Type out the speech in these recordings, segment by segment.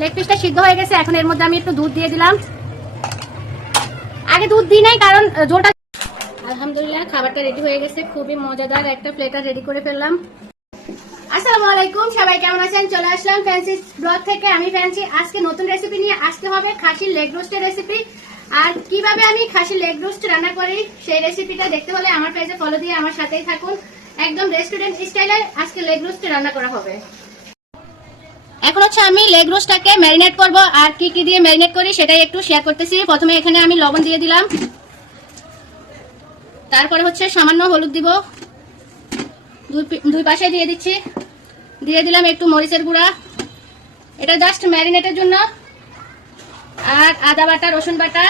Leg পিসটা সিদ্ধ হয়ে গেছে এখন এর মধ্যে আমি একটু দুধ দিয়ে দিলাম। আগে দুধ দিই নাই কারণ আহ, আলহামদুলিল্লাহ খাবারটা রেডি হয়ে গেছে খুবই মজাদার একটা প্লেটার রেডি করে ফেললাম। আসসালামু আলাইকুম সবাই কেমন আছেন? চলে আসলাম ফ্যান্সি ব্লগ থেকে। আমি ফ্যান্সি আজকে নতুন রেসিপি নিয়ে আসতে হবে খাসির লেগ রোস্টের রেসিপি আর কীভাবে আমি খাসির লেগ রোস্ট রান্না করি সেই রেসিপিটা দেখতে হলে আমার পেজে ফলো দিয়ে আমার সাথেই থাকুন। একদম রেস্টুরেন্ট স্টাইলে আজকে লেগ রোস্ট রান্না করা হবে। এখন হচ্ছে আমি লেগ রোস্টটাকে ম্যারিনেট করব। আর কি কি দিয়ে ম্যারিনেট করি সেটাই একটু শেয়ার করতেছি। প্রথমে এখানে আমি লবণ দিয়ে দিলাম। তারপরে হচ্ছে সামান্য হলুদ দিব। দুই পাশে দিয়ে দিচ্ছি। দিয়ে দিলাম একটু মরিচের গুঁড়া। এটা জাস্ট ম্যারিনেটের জন্য। আর আদা বাটা, রসুন বাটা।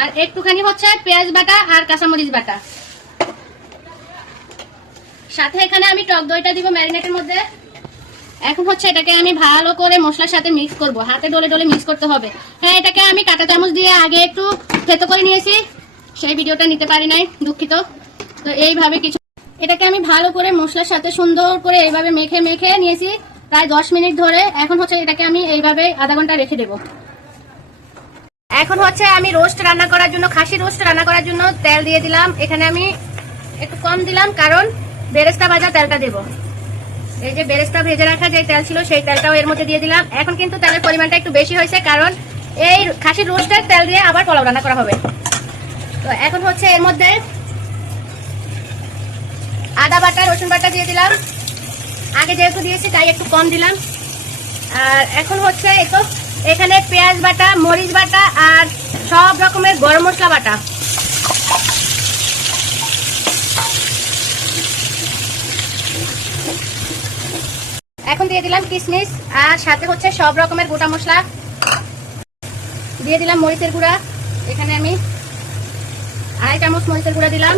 আর একটুখানি হচ্ছে পেঁয়াজ বাটা আর কাঁচামরিচ বাটা। সাথে এখানে আমি টক দইটা দিব ম্যারিনেটের মধ্যে। এখন হচ্ছে এটাকে আমি ভালো করে মশলার সাথে মিক্স করব। হাতে ডলে ডলে মিক্স করতে হবে। হ্যাঁ এটাকে আমি কাঁটা চামচ দিয়ে আগে একটু থেতো করে নিয়েছি। সেই ভিডিওটা নিতে পারি নাই, দুঃখিত। তো এইভাবে কিছু এটাকে আমি ভালো করে মশলার সাথে সুন্দর করে এইভাবে মেখে মেখে নিয়েছি। প্রায় দশ মিনিট ধরে। এখন হচ্ছে এটাকে আমি এইভাবে আধা ঘণ্টা রেখে দেবো। এখন হচ্ছে আমি রোস্ট রান্না করার জন্য খাসি রোস্ট রান্না করার জন্য তেল দিয়ে দিলাম। এখানে আমি একটু কম দিলাম, কারণ বেরেস্তা ভাজা তেলটা দেব। এই যে বেরেস্তা ভেজে রাখা যে তেল ছিল সেই তেলটাও এর মধ্যে দিয়ে দিলাম। এখন কিন্তু তেলের পরিমাণটা একটু বেশি হয়েছে, কারণ এই খাসির রোস্টের তেল দিয়ে আবার পোলাও রান্না করা হবে। তো এখন হচ্ছে এর মধ্যে আদা বাটা, রসুন বাটা দিয়ে দিলাম। আগে যেহেতু দিয়েছি, তাই একটু কম দিলাম। আর এখন হচ্ছে একটু এখানে পেঁয়াজ বাটা, মরিচ বাটা আর সব রকমের গরম মশলা বাটা। দিয়ে দিলাম কিশমিশ আর সাথে হচ্ছে সব রকমের গোটা মশলা। দিয়ে দিলাম মরিচের গুঁড়া, এখানে আমি আড়াই চামচ মরিচের গুঁড়া দিলাম।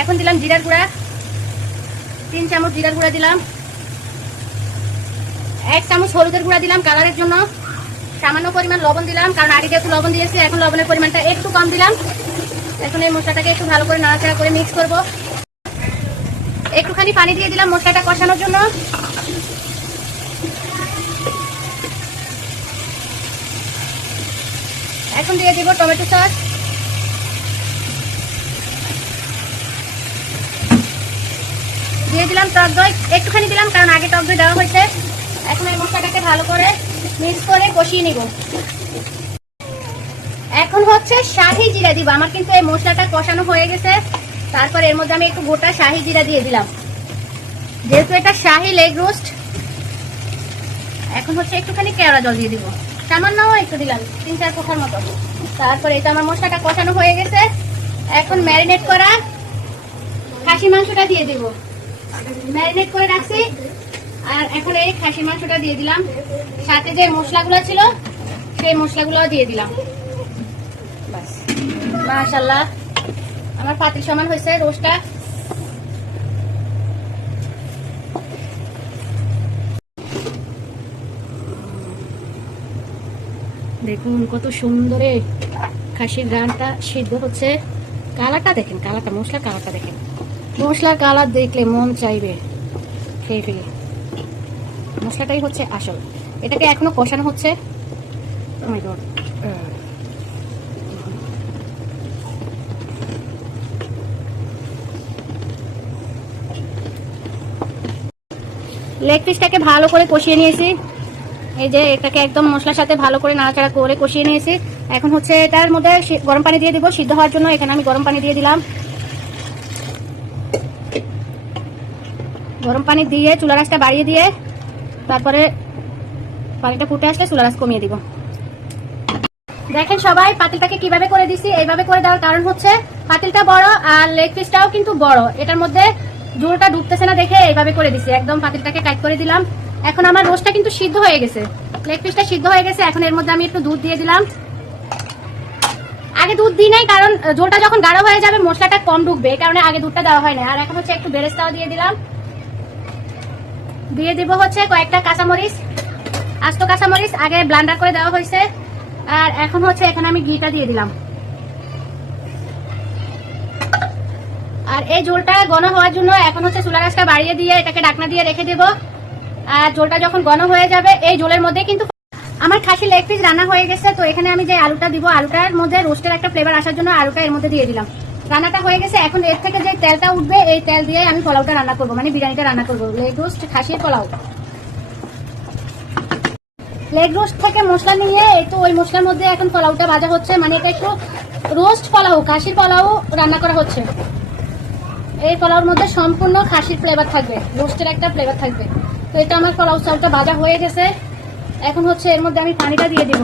এখন দিলাম জিরার গুঁড়া, তিন চামচ জিরার গুঁড়া দিলাম। এক চামচ হলুদের গুঁড়া দিলাম কালারের জন্য। সামান্য পরিমাণ লবণ দিলাম, কারণ আগে যেহেতু লবণ দিয়েছি, এখন লবণের পরিমাণটা একটু কম দিলাম। এখন এই মশলাটাকে একটু ভালো করে নাড়াচাড়া করে মিক্স করব। একটুখানি পানি দিয়ে দিলাম মশলাটা কষানোর জন্য। এখন দিয়ে দিব টমেটো সস। দিয়ে দিলাম টক দই। একটুখানি দিলাম, কারণ আগে টক দই দেওয়া হয়েছে। এখন এই মশলাটাকে ভালো করে মিক্স করে কষিয়ে নিব। এখন হচ্ছে শাহি জিরা দিব আমার কিন্তু এই মশলাটা কষানো হয়ে গেছে। তারপর এর মধ্যে আমি একটু গোটা শাহি জিরা দিয়ে দিলাম। যেহেতু এটা শাহি লেগ রোস্ট এখন হচ্ছে একটুখানি কেওড়া জল দিয়ে দিব। সামান্য একটু দিলাম, তিন চার পোখার মতো। তারপর এটা আমার মশলাটা কষানো হয়ে গেছে। এখন ম্যারিনেট করা খাসি মাংসটা দিয়ে দিব। ম্যারিনেট করে রাখছি। আর এখন এই খাসি মাংসটা দিয়ে দিলাম। সাথে যে মশলাগুলো ছিল, সেই মশলাগুলো দিয়ে দিলাম। বাস। মাশাল্লাহ আমার পাতিল সমান হয়েছে রোস্টটা দেখুন, কত সুন্দরে খাসির গানটা সিদ্ধ হচ্ছে। কালারটা দেখেন, কালারটা, মশলার কালারটা দেখেন। মশলার কালার দেখলে মন চাইবে। খেয়ে ফেলে। মশলাটাই হচ্ছে আসল। এটাকে এখনও কষানো হচ্ছে। লেগ পিসটাকে ভালো করে কষিয়ে নিয়েছি। এই যে এটাকে একদম মশলার সাথে ভালো করে নাড়াচাড়া করে কষিয়ে নিয়েছি। এখন হচ্ছে এটার মধ্যে গরম পানি দিয়ে দিব, সিদ্ধ হওয়ার জন্য এখানে আমি গরম পানি দিয়ে দিলাম। গরম পানি দিয়ে চুলা রাসটা বাড়িয়ে দিয়ে তারপরে পানিটা ফুটে আসলে চুলা রাস কমিয়ে দিব। দেখেন সবাই, পাতিলটাকে কীভাবে করে দিছি? এইভাবে করে দেওয়ার কারণ হচ্ছে, পাতিলটা বড় আর লেগ পিসটাও কিন্তু বড়। এটার মধ্যে জোরটা ডুবতেছে না দেখে এইভাবে করে দিছি। একদম পাতিলটাকে টাইট করে দিলাম। এখন আমার রোস্টটা কিন্তু সিদ্ধ হয়ে গেছে। লেগ পিসটা সিদ্ধ হয়ে গেছে, এখন এর মধ্যে আমি একটু দুধ দিয়ে দিলাম। আগে দুধ দিই নাই, কারণ ঝোলটা যখন গাঢ় হয়ে যাবে, মশলাটা কম ঢুকবে কারণে আগে দুধটা দেওয়া হয় না আর এখন হচ্ছে একটু বেরেস্তাও দিয়ে দিলাম। দিয়ে দিব হচ্ছে কয়েকটা কাঁচামরিচ, আস্ত কাঁচামরিচ, আগে ব্লান্ডার করে দেওয়া হয়েছে। আর এখন হচ্ছে, এখানে আমি ঘিটা দিয়ে দিলাম। আর এই ঝোলটা ঘন হওয়ার জন্য এখন হচ্ছে চুলা গাছটা বাড়িয়ে দিয়ে এটাকে ডাকনা দিয়ে রেখে দেবো। আর ঝোলটা যখন ঘন হয়ে যাবে, এই ঝোলের মধ্যে কিন্তু আমার খাসি লেগ পিস রান্না হয়ে গেছে, তো এখানে আমি যে আলুটা দিব, আলুটার মধ্যে রোস্টের একটা ফ্লেভার আসার জন্য আলুটা এর মধ্যে দিয়ে দিলাম। রান্নাটা হয়ে গেছে, এখন এর থেকে যে তেলটা উঠবে, এই তেল দিয়ে আমি পোলাওটা রান্না করব মানে বিরিয়ানিটা রান্না করব। লেগ রোস্ট খাসির পোলাও। লেগ রোস্ট থেকে মশলা নিয়ে এই তো ওই মশলার মধ্যে এখন পোলাওটা ভাজা হচ্ছে মানে এটা একটু রোস্ট পোলাও, খাসির পোলাও রান্না করা হচ্ছে। এই পোলাওর মধ্যে সম্পূর্ণ খাসির ফ্লেভার থাকবে রোস্টের একটা ফ্লেভার থাকবে। তো এটা আমার পোলাও চালটা ভাজা হয়ে গেছে। এখন হচ্ছে এর মধ্যে আমি পানিটা দিয়ে দিব।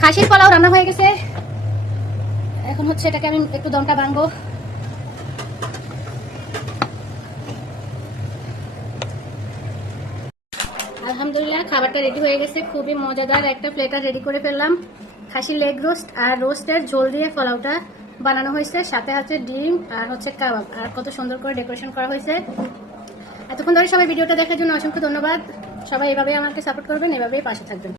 খাসির পোলাও রান্না হয়ে গেছে। এখন হচ্ছে এটাকে আমি একটু দমটা ভাঙবো। আলহামদুলিল্লাহ খাবারটা রেডি হয়ে গেছে। খুবই মজাদার একটা প্লেটার রেডি করে ফেললাম। খাসি লেগ রোস্ট আর রোস্টের ঝোল দিয়ে ফলাউটা বানানো হয়েছে। সাথে হচ্ছে ডিম আর হচ্ছে কাবাব। আর কত সুন্দর করে ডেকোরেশন করা হয়েছে। এতক্ষণ ধরে সবাই ভিডিওটা দেখার জন্য অসংখ্য ধন্যবাদ। সবাই এভাবে আমাকে সাপোর্ট করবেন, এভাবেই পাশে থাকবেন।